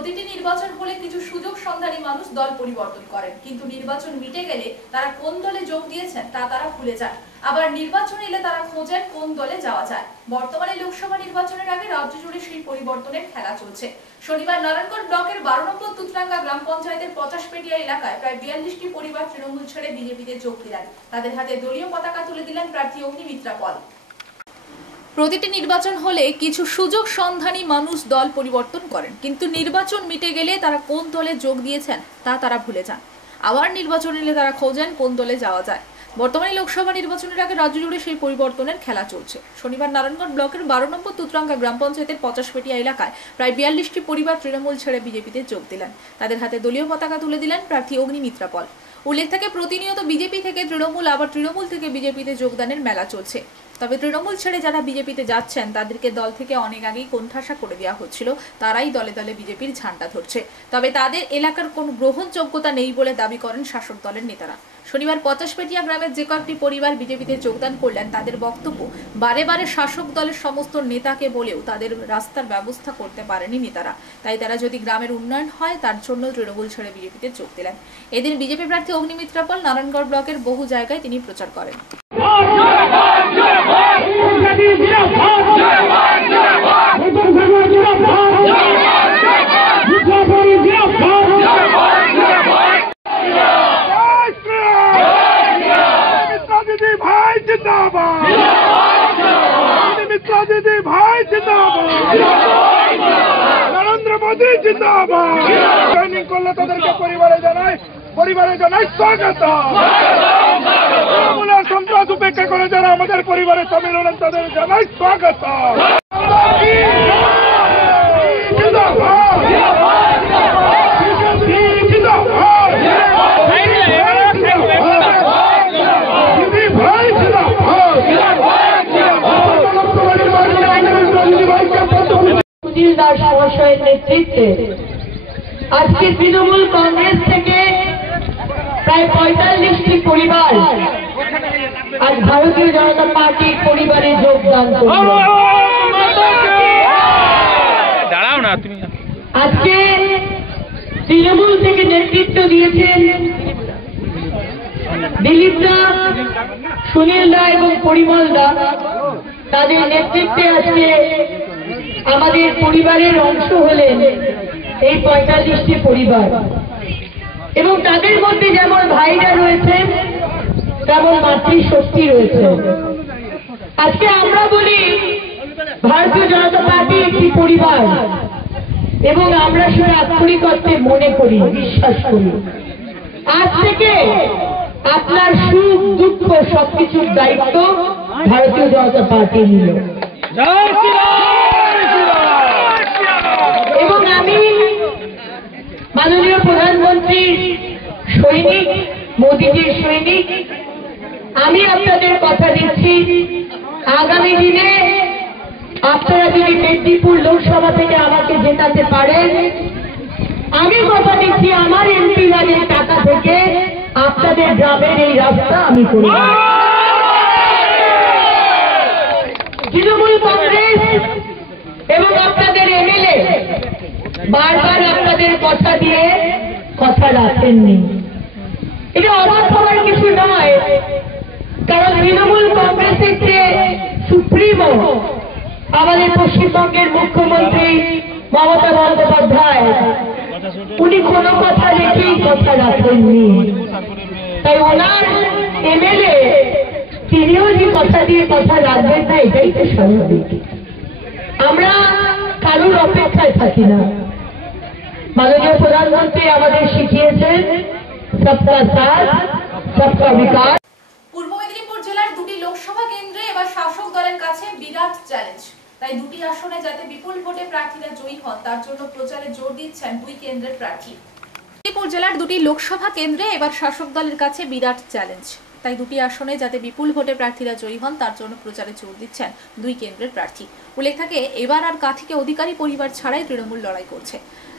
প্রতিটি নির্বাচন হলে কিছু সুযোগ সন্ধানী মানুষ দল পরিবর্তন করেন, কিন্তু নির্বাচন মিটে গেলে তারা কোন দলে যোগ দিয়েছেন তা তারা ভুলে যান। আবার নির্বাচন এলে তারা খোঁজেন কোন দলে যাওয়া যায়। বর্তমানে লোকসভা নির্বাচনের আগে রাজ্য জুড়ে সেই পরিবর্তনের খেলা চলছে। শনিবার নারায়ণগড় ব্লকের 12 নম্বর তুতরাঙ্গা গ্রাম পঞ্চায়েতের 50 পেটিয়া এলাকায় প্রায় 42টি পরিবার তৃণমূল ছেড়ে বিজেপিতে যোগ দিলেন। তাদের হাতে দলীয় পতাকা তুলে দিলেন প্রার্থী অগ্নিমিত্রা পল। প্রতিটি নির্বাচন হলে কিছু সুযোগ সন্ধানী মানুষ দল পরিবর্তন করেন, কিন্তু নির্বাচন মিটে গেলে তারা কোন দলে যোগ দিয়েছেন তা তারা ভুলে যান। আবার নির্বাচন এলে তারা খোঁজেন কোন দলে যাওয়া যায়। বর্তমানে লোকসভা নির্বাচনের আগে রাজ্য জুড়ে সেই পরিবর্তনের খেলা চলছে। শনিবার নারায়ণগড় ব্লকের 12 নম্বর তুতরাঙ্গা গ্রাম পঞ্চায়েতের 50 পেটিয়া এলাকায় প্রায় 42টি পরিবার তৃণমূল ছেড়ে বিজেপিতে যোগ দিলেন। তাদের হাতে দলীয় পতাকা তুলে দিলেন প্রার্থী অগ্নিমিত্রা পল। উল্লেখ থাকে, প্রতিনিয়ত বিজেপি থেকে তৃণমূল, আবার তৃণমূল থেকে বিজেপিতে যোগদানের মেলা চলছে। তবে তৃণমূল ছেড়ে যারা বিজেপিতে যাচ্ছেন তাদেরকে দল থেকে অনেক আগেই কোণঠাসা করে দেওয়া হচ্ছিল, তারাই দলে দলে বিজেপির ঝান্ডা ধরছে। তবে তাদের এলাকার কোনো গ্রহণযোগ্যতা নেই বলে দাবি করেন শাসক দলের নেতারা। শনিবার 50 পেটিয়া গ্রামের যে কয়েকটি পরিবার বিজেপিতে যোগদান করলেন, তাদের বক্তব্য, বারে বারে শাসক দলের সমস্ত নেতাকে বলেও তাদের রাস্তার ব্যবস্থা করতে পারেনি নেতারা। তাই তারা যদি গ্রামের উন্নয়ন হয় তার জন্য তৃণমূল ছেড়ে বিজেপিতে যোগ দিলেন। এদিন বিজেপি প্রার্থী অগ্নিমিত্রা পল নারায়ণগড় ব্লকের বহু জায়গায় তিনি প্রচার করেন। नरेंद्र मोदी जिंदाबाद। ट्रेनिंग করলে তাদেরকে পরিবারে জানাই স্বাগত। সন্ত্রাস উপেক্ষা করে যারা আমাদের পরিবারে সামিল হলেন তাদের জানাই স্বাগত। মহাশয়ের নেতৃত্বে আজকে তৃণমূল কংগ্রেস থেকে প্রায় 45টি পরিবার আজ ভারতীয় জনতা পার্টির পরিবারে যোগদান করল। আজকে তৃণমূল থেকে নেতৃত্ব দিয়েছেন দিলীপ দা, সুনীল দা এবং পরিমল দা। তাদের নেতৃত্বে আজকে আমাদের পরিবারের অংশ হলেন এই 45টি পরিবার, এবং তাদের মধ্যে যেমন ভাইরা রয়েছেন তেমন মাতৃশক্তি রয়েছে। আজকে আমরা বলি ভারতীয় জনতা পার্টি একটি পরিবার, এবং আমরা সেটা আক্ষরিক অর্থে মনে করি, বিশ্বাস করি। আজ থেকে আপনার সুখ দুঃখ সবকিছুর দায়িত্ব ভারতীয় জনতা পার্টি নিল। এবং আমি মাননীয় প্রধানমন্ত্রীর সৈনিক, মোদীজির সৈনিক, আমি আপনাদের কথা দিচ্ছি, আগামী দিনে আপনারা যদি মেদিনীপুর লোকসভা থেকে আমাকে জেতাতে পারেন, আমি কথা দিচ্ছি আমার এমপি বাড়ির টাকা থেকে আপনাদের গ্রামের এই রাস্তা আমি করব। তৃণমূল কংগ্রেস এবং আপনাদের এমএলএ বারবার আপনাদের কথা দিয়ে কথা রাখেননি। এটা অবাক হওয়ার কিছু নয়, কারণ তৃণমূল কংগ্রেসের যে সুপ্রিমো আমাদের পশ্চিমবঙ্গের মুখ্যমন্ত্রী মমতা বন্দ্যোপাধ্যায়, উনি কোনো কথা রেখেই কথা রাখেননি। তাই ওনার এমএলএ তিনিও যে কথা দিয়ে কথা রাখবেন না, এটাই তো স্বাভাবিক। আমরা কারোর অপেক্ষায় থাকি না। মাননীয় প্রধানমন্ত্রী আমাদের শিখিয়েছেন সবকা সাথ সবকা বিকাশ। পূর্ব মেদিনীপুর জেলার দুটি লোকসভা কেন্দ্রে এবার শাসক দলের কাছে বিরাট চ্যালেঞ্জ। তাই দুটি আসনে যাতে বিপুল ভোটে প্রার্থীরা জয়ী হন তার জন্য প্রচারে জোর দিচ্ছেন দুই কেন্দ্রের প্রার্থী। মেদিনীপুর জেলার দুটি লোকসভা কেন্দ্রে এবার শাসক দলের কাছে বিরাট চ্যালেঞ্জ। তাই দুটি আসনে যাতে বিপুল ভোটে প্রার্থীরা জয়ী হন তার জন্য প্রচারে জোর দিচ্ছেন দুই কেন্দ্রের প্রার্থী। উল্লেখ থাকে, এবার আর কাঠিকে অধিকারী পরিবার ছাড়াই তৃণমূল লড়াই করছে।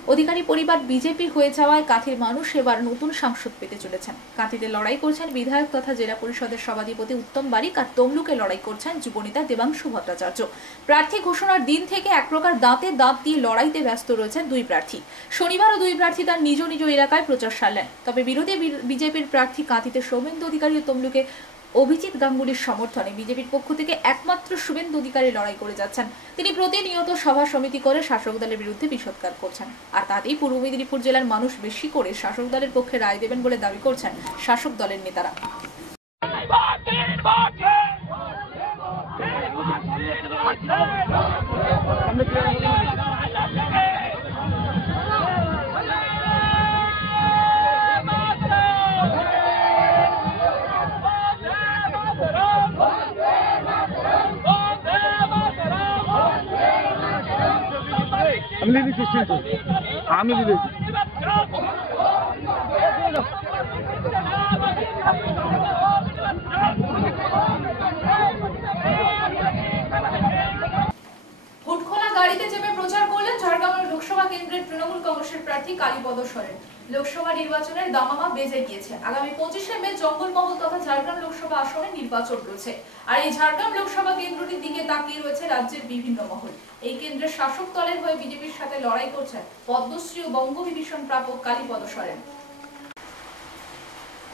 অধিকারী পরিবার বিজেপি হয়ে যাওয়ায় কাঁথির মানুষ এবার নতুন সাংসদ পেতে চলেছেন। কাঁথিতে লড়াই করছেন বিধায়ক তথা জেলা পরিষদের সভাধিপতি উত্তম বারিক, আর তমলুকে লড়াই করছেন যুবনেতা দেবাংশু ভট্টাচার্য। প্রার্থী ঘোষণার দিন থেকে এক প্রকার দাঁতে দাঁত দিয়ে লড়াইতে ব্যস্ত রয়েছেন দুই প্রার্থী। শনিবারও দুই প্রার্থী তার নিজ নিজ এলাকায় প্রচার সারলেন। তবে বিরোধী বিজেপির প্রার্থী কাঁথিতে সৌমেন্দু অধিকারী ও তমলুকে অভিজিৎ গাঙ্গুলির সমর্থনে বিজেপির পক্ষ থেকে একমাত্র শুভেন্দু অধিকারী লড়াই করে যাচ্ছেন। তিনি প্রতিনিয়ত সভা সমিতি করে শাসক দলের বিরুদ্ধে বিষোদ্গার করছেন, আর তাতেই পূর্ব মেদিনীপুর জেলার মানুষ বেশি করে শাসক দলের পক্ষে রায় দেবেন বলে দাবি করছেন শাসক দলের নেতারা। আমি দিদি হুটখোলা গাড়িতে চেপে প্রচার করলেন ঝাড়গ্রাম লোকসভা কেন্দ্রের তৃণমূল কংগ্রেসের প্রার্থী কালীপদ সরেন। লোকসভা নির্বাচনের দামামা বেজে গিয়েছে। আগামী 25শে মে জঙ্গলমহল তথা ঝাড়গ্রাম লোকসভা আসনে নির্বাচন রয়েছে, আর এই ঝাড়গ্রাম লোকসভা কেন্দ্রটির দিকে তাকিয়ে রয়েছে রাজ্যের বিভিন্ন মহল। এই কেন্দ্রের শাসক দলের হয়ে বিজেপির সাথে লড়াই করছেন পদ্মশ্রী ও বঙ্গবিভূষণ প্রাপক কালীপদ সরেন।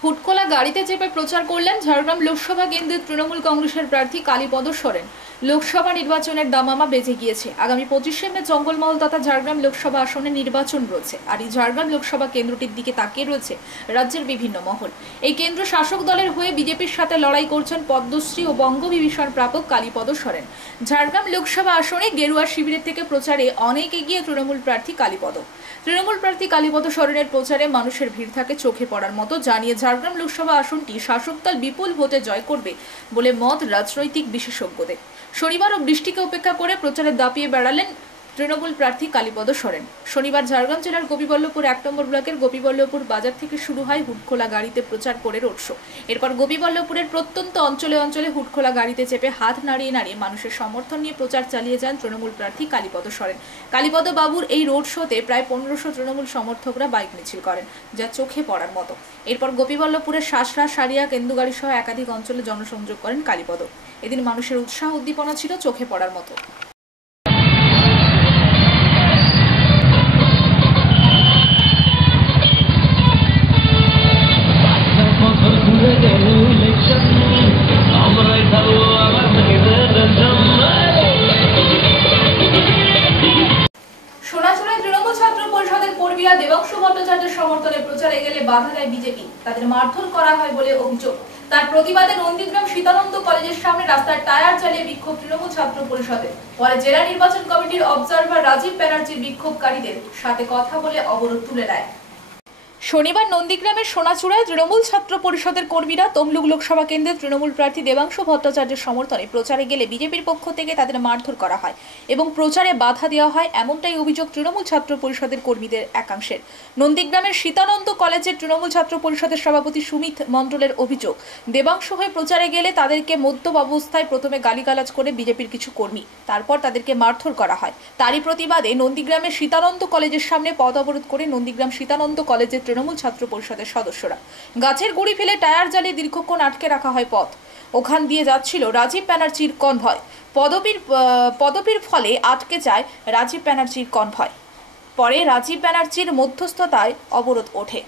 হুটখোলা গাড়িতে চেপে প্রচার করলেন ঝাড়গ্রাম লোকসভা কেন্দ্রের তৃণমূল কংগ্রেসের প্রার্থী কালীপদ সরেন। লোকসভা নির্বাচনের দামামা বেজে গিয়েছে। আগামী 25শে মে জঙ্গলমহল তথা ঝাড়গ্রাম লোকসভা আসনে নির্বাচন রয়েছে, আর এই ঝাড়গ্রাম লোকসভা কেন্দ্রটির দিকে তাকিয়ে রয়েছে রাজ্যের বিভিন্ন মহল। এই কেন্দ্র শাসক দলের হয়ে বিজেপির সাথে লড়াই করছেন পদ্মশ্রী ও বঙ্গবিভূষণ প্রাপক কালীপদ সরেন। ঝাড়গ্রাম লোকসভা আসনে গেরুয়া শিবিরের থেকে প্রচারে অনেক এগিয়ে তৃণমূল প্রার্থী কালীপদ। তৃণমূল প্রার্থী কালীপদ সরেনের প্রচারে মানুষের ভিড় থাকে চোখে পড়ার মতো, জানিয়ে ঝাড়গ্রাম লোকসভা আসনটি শাসক দল বিপুল ভোটে জয় করবে বলে মত রাজনৈতিক বিশেষজ্ঞদের। শনিবারও বৃষ্টিকে উপেক্ষা করে প্রচারে দাপিয়ে বেড়ালেন তৃণমূল প্রার্থী কালীপদ সরেন। শনিবার ঝাড়গ্রাম জেলার গোপীবল্লভপুর 1 নম্বর ব্লকের গোপীবল্লভপুর বাজার থেকে শুরু হয় হুটখোলা গাড়িতে প্রচার করে রোড শো। এরপর গোপীবল্লভপুরের প্রত্যন্ত অঞ্চলে অঞ্চলে হুটখোলা গাড়িতে চেপে হাত নাড়িয়ে নাড়িয়ে মানুষের সমর্থন নিয়ে প্রচার চালিয়ে যান তৃণমূল প্রার্থী কালীপদ সরেন। কালীপদ বাবুর এই রোড শোতে প্রায় 1500 তৃণমূল সমর্থকরা বাইক মিছিল করেন, যা চোখে পড়ার মতো। এরপর গোপীবল্লভপুরের শাসরা, সারিয়া, কেন্দুগাড়ি সহ একাধিক অঞ্চলে জনসংযোগ করেন কালীপদ। এদিন মানুষের উৎসাহ উদ্দীপনা ছিল চোখে পড়ার মতো। সোনাচুরায় তৃণমূল ছাত্র পরিষদের কর্মীরা দেবাংশু ভট্টাচার্যের সমর্থনে প্রচারে গেলে বাধা দেয় বিজেপি। তাদের মারধর করা হয় বলে অভিযোগ। তার প্রতিবাদে নন্দীগ্রাম সীতানন্দ কলেজের সামনে রাস্তায় টায়ার জ্বালিয়ে বিক্ষোভ তৃণমূল ছাত্র পরিষদের। পরে জেলা নির্বাচন কমিটির অবজারভার রাজীব ব্যানার্জি বিক্ষোভকারীদের সাথে কথা বলে অবরোধ তুলে নেয়। শনিবার নন্দীগ্রামের সোনাচুরায় তৃণমূল ছাত্র পরিষদের কর্মীরা তমলুক লোকসভা কেন্দ্রের তৃণমূল প্রার্থী দেবাংশু ভট্টাচার্যের সমর্থনে প্রচারে গেলে বিজেপির পক্ষ থেকে তাদের মারধর করা হয় এবং প্রচারে বাধা দেওয়া হয়, এমনটাই অভিযোগ তৃণমূল ছাত্র পরিষদের কর্মীদের একাংশের। নন্দীগ্রামের সীতানন্দ কলেজের তৃণমূল ছাত্র পরিষদের সভাপতি সুমিত মণ্ডলের অভিযোগ, দেবাংশু হয়ে প্রচারে গেলে তাদেরকে মদ্যপ অবস্থায় প্রথমে গালিগালাজ করে বিজেপির কিছু কর্মী, তারপর তাদেরকে মারধর করা হয়। তারই প্রতিবাদে নন্দীগ্রামের সীতানন্দ কলেজের সামনে পথ অবরোধ করে নন্দীগ্রাম সীতানন্দ কলেজের তৃণমূল ছাত্র পরিষদের সদস্যরা গাছের গুড়ি ফেলে টায়ার জ্বালিয়ে দীর্ঘক্ষণ আটকে রাখা হয় পথ। ওখান দিয়ে যাচ্ছিল রাজীব ব্যানার্জির কনভয়। পদবীর ফলে আটকে যায় রাজীব ব্যানার্জির কনভয়। পরে রাজীব ব্যানার্জির মধ্যস্থতায় অবরোধ ওঠে।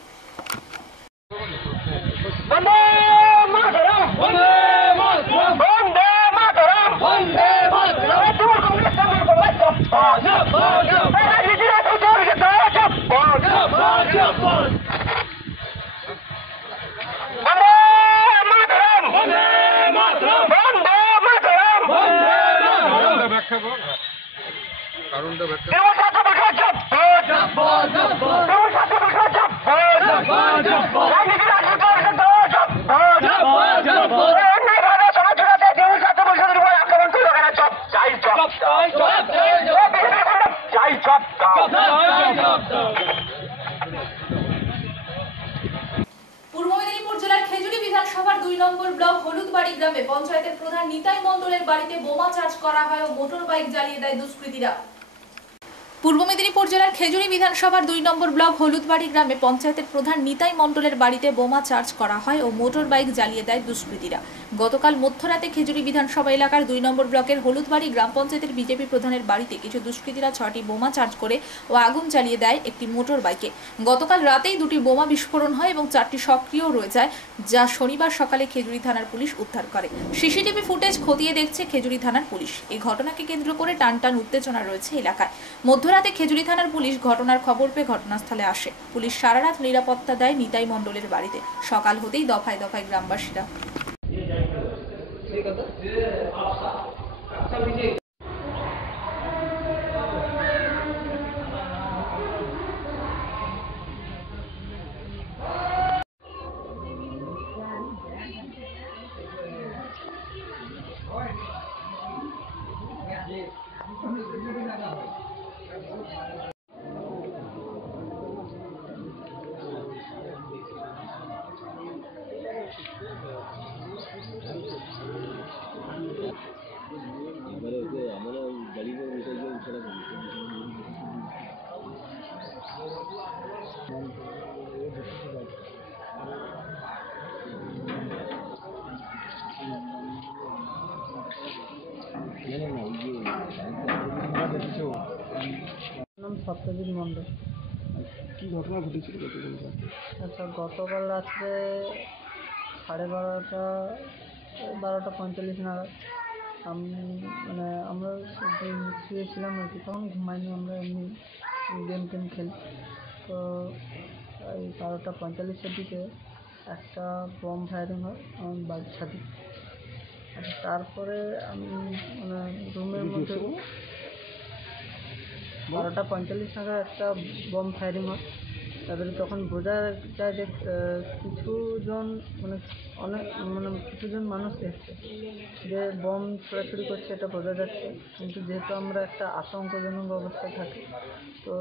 পূর্ব মেদিনীপুর জেলার খেজুরি বিধানসভার 2 নম্বর ব্লক হলুদবাড়ি গ্রামে পঞ্চায়েতের প্রধান নিতাই মণ্ডলের বাড়িতে বোমা চার্জ করা হয় ও মোটর বাইক জ্বালিয়ে দেয় দুষ্কৃতীরা। পূর্ব মেদিনীপুর জেলার খেজুরি বিধানসভার 2 নম্বর ব্লক হলুদবাড়ি গ্রামে পঞ্চায়েতের প্রধান নিতাই মণ্ডলের বাড়িতে বোমা চার্জ করা হয় ও মোটর বাইক জ্বালিয়ে দেয় দুষ্কৃতীরা। গতকাল মধ্যরাতে খেজুরি বিধানসভা এলাকার 2 নম্বর ব্লকের হলুদবাড়ি গ্রাম পঞ্চায়েতের বিজেপি প্রধানের বাড়িতে কিছু দুষ্কৃতীরা 6টি বোমা চার্জ করে ও আগুন জ্বালিয়ে দেয় একটি মোটর বাইকে। গতকাল রাতেই 2টি বোমা বিস্ফোরণ হয় এবং 4টি সক্রিয় রয়ে যায়, যা শনিবার সকালে খেজুরি থানার পুলিশ উদ্ধার করে। সিসিটিভি ফুটেজ খতিয়ে দেখছে খেজুরি থানার পুলিশ। এই ঘটনাকে কেন্দ্র করে টানটান উত্তেজনা রয়েছে এলাকায়। মধ্যরাতে খেজুরি থানার পুলিশ ঘটনার খবর পেয়ে ঘটনাস্থলে আসে। পুলিশ সারা রাত নিরাপত্তা দেয় নিতাই মণ্ডলের বাড়িতে। সকাল হতেই দফায় দফায় গ্রামবাসীরা নাম সত্যজিৎ মণ্ডল। কি ঘটনা ঘটেছিল গতকাল রাতে? আচ্ছা, গতকাল রাত্রে 12:30 নাগাদ আমরা শুয়েছিলাম আর কি, তখন ঘুমাইনি, আমরা এমনি গেম টেম খেলি। তো এই 12:45-এর দিকে একটা বম ফায়ারিং হয় আমার বাড়ির ছাদে। আচ্ছা, তারপরে আমি রুমের মধ্যে 12:45 নাগাদ একটা বম ফায়ারিং হয়। তারপরে তখন বোঝা যায় যে কিছুজন কিছুজন মানুষ এসছে, যে বম ছোড়াছুড়ি করছে, এটা বোঝা যাচ্ছে। কিন্তু যেহেতু আমরা একটা আতঙ্কজনক অবস্থায় থাকি, তো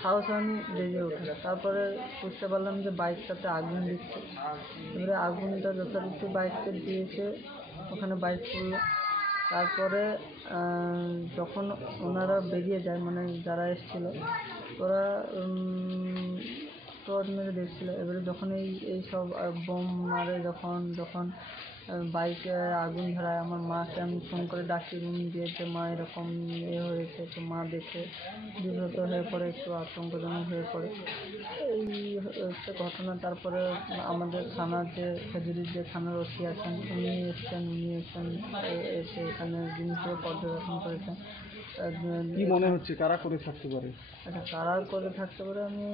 সাহস হয়নি বেরিয়ে ওঠে। তারপরে বুঝতে পারলাম যে বাইকটাতে আগুন দিচ্ছে। এবারে আগুনটা যথারীতি বাইককে দিয়েছে, ওখানে বাইক পড়লো। তারপরে যখন ওনারা বেরিয়ে যায়, যারা এসেছিলো ওরা টর্চ মেরে দেখছিল। এবারে যখন এই সব বোম মারে, যখন বাইকে আগুন ধরায়, আমার মাকে আমি ফোন করে ডাকি রুম দিয়ে, যে মা এরকম হয়েছে। তো মা দেখে বিব্রত হয়ে পড়ে, একটু আতঙ্কজনক হয়ে পড়ে। এই হচ্ছে ঘটনা। তারপরে আমাদের থানার যে খেজুরির যে থানার ওসি আছেন, উনি এসে এখানে জিনিসগুলো পর্যবেক্ষণ করেছেন। কি মনে হচ্ছে কারা করে থাকতে পারে? আচ্ছা, কারা করে থাকতে পারে আমি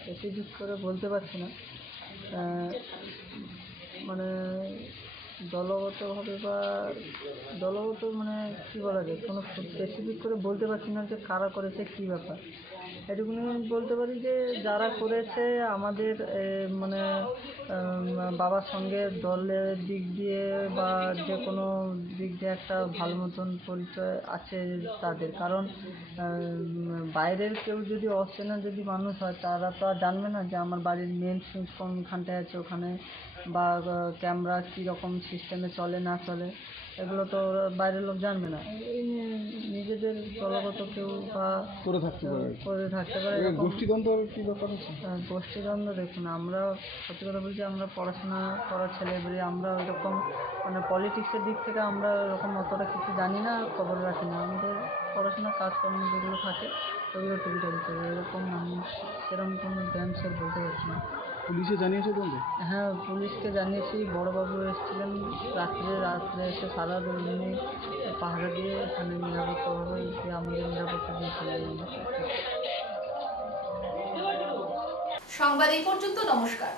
স্পেসিফিক করে বলতে পারছি না। দলগতভাবে বা কী বলা যায়, কোনো স্পেসিফিক করে বলতে পারছি না যে কারা করেছে, কী ব্যাপার। এটুকুনি আমি বলতে পারি যে যারা করেছে আমাদের বাবার সঙ্গে দলের দিক দিয়ে বা যে কোনো দিক দিয়ে একটা ভালো মতন পরিচয় আছে তাদের। কারণ বাইরের কেউ যদি অচেনা যদি মানুষ হয়, তারা তো আর জানবে না যে আমার বাড়ির মেন সুইচ কোনখানটায় আছে, ওখানে বা ক্যামেরা কীরকম সিস্টেমে চলে না চলে, এগুলো তো বাইরের লোক জানবে না। এই নিজেদের দলগত কেউ বা করে থাকতে পারে। গোষ্ঠীদ্বন্দ্ব কী ব্যাপার আছে? গোষ্ঠীদ্বন্দ্ব দেখুন, আমরা সত্যি কথা বলছি, আমরা পড়াশোনা করা ছেলেবেলে, আমরা ওইরকম পলিটিক্সের দিক থেকে আমরা ওরকম অতটা কিছু জানি না, খবর রাখি না। আমাদের পড়াশোনা কাজকর্ম যেগুলো থাকে ওগুলো টুকিটাকি করে, এরকম আমি সেরকম কোনো ড্যান্সের বলতে পারছি না। পুলিশে জানিয়েছে তোমরা? হ্যাঁ, পুলিশকে জানিয়েছি। বড়োবাবু এসেছিলেন রাত্রে এসে সারা দিনে পাহারা দিয়ে এখানে নিরাপত্তাভাবে আমাদের নিরাপত্তা দিয়ে চলে যাবেন। সংবাদ এই পর্যন্ত। নমস্কার।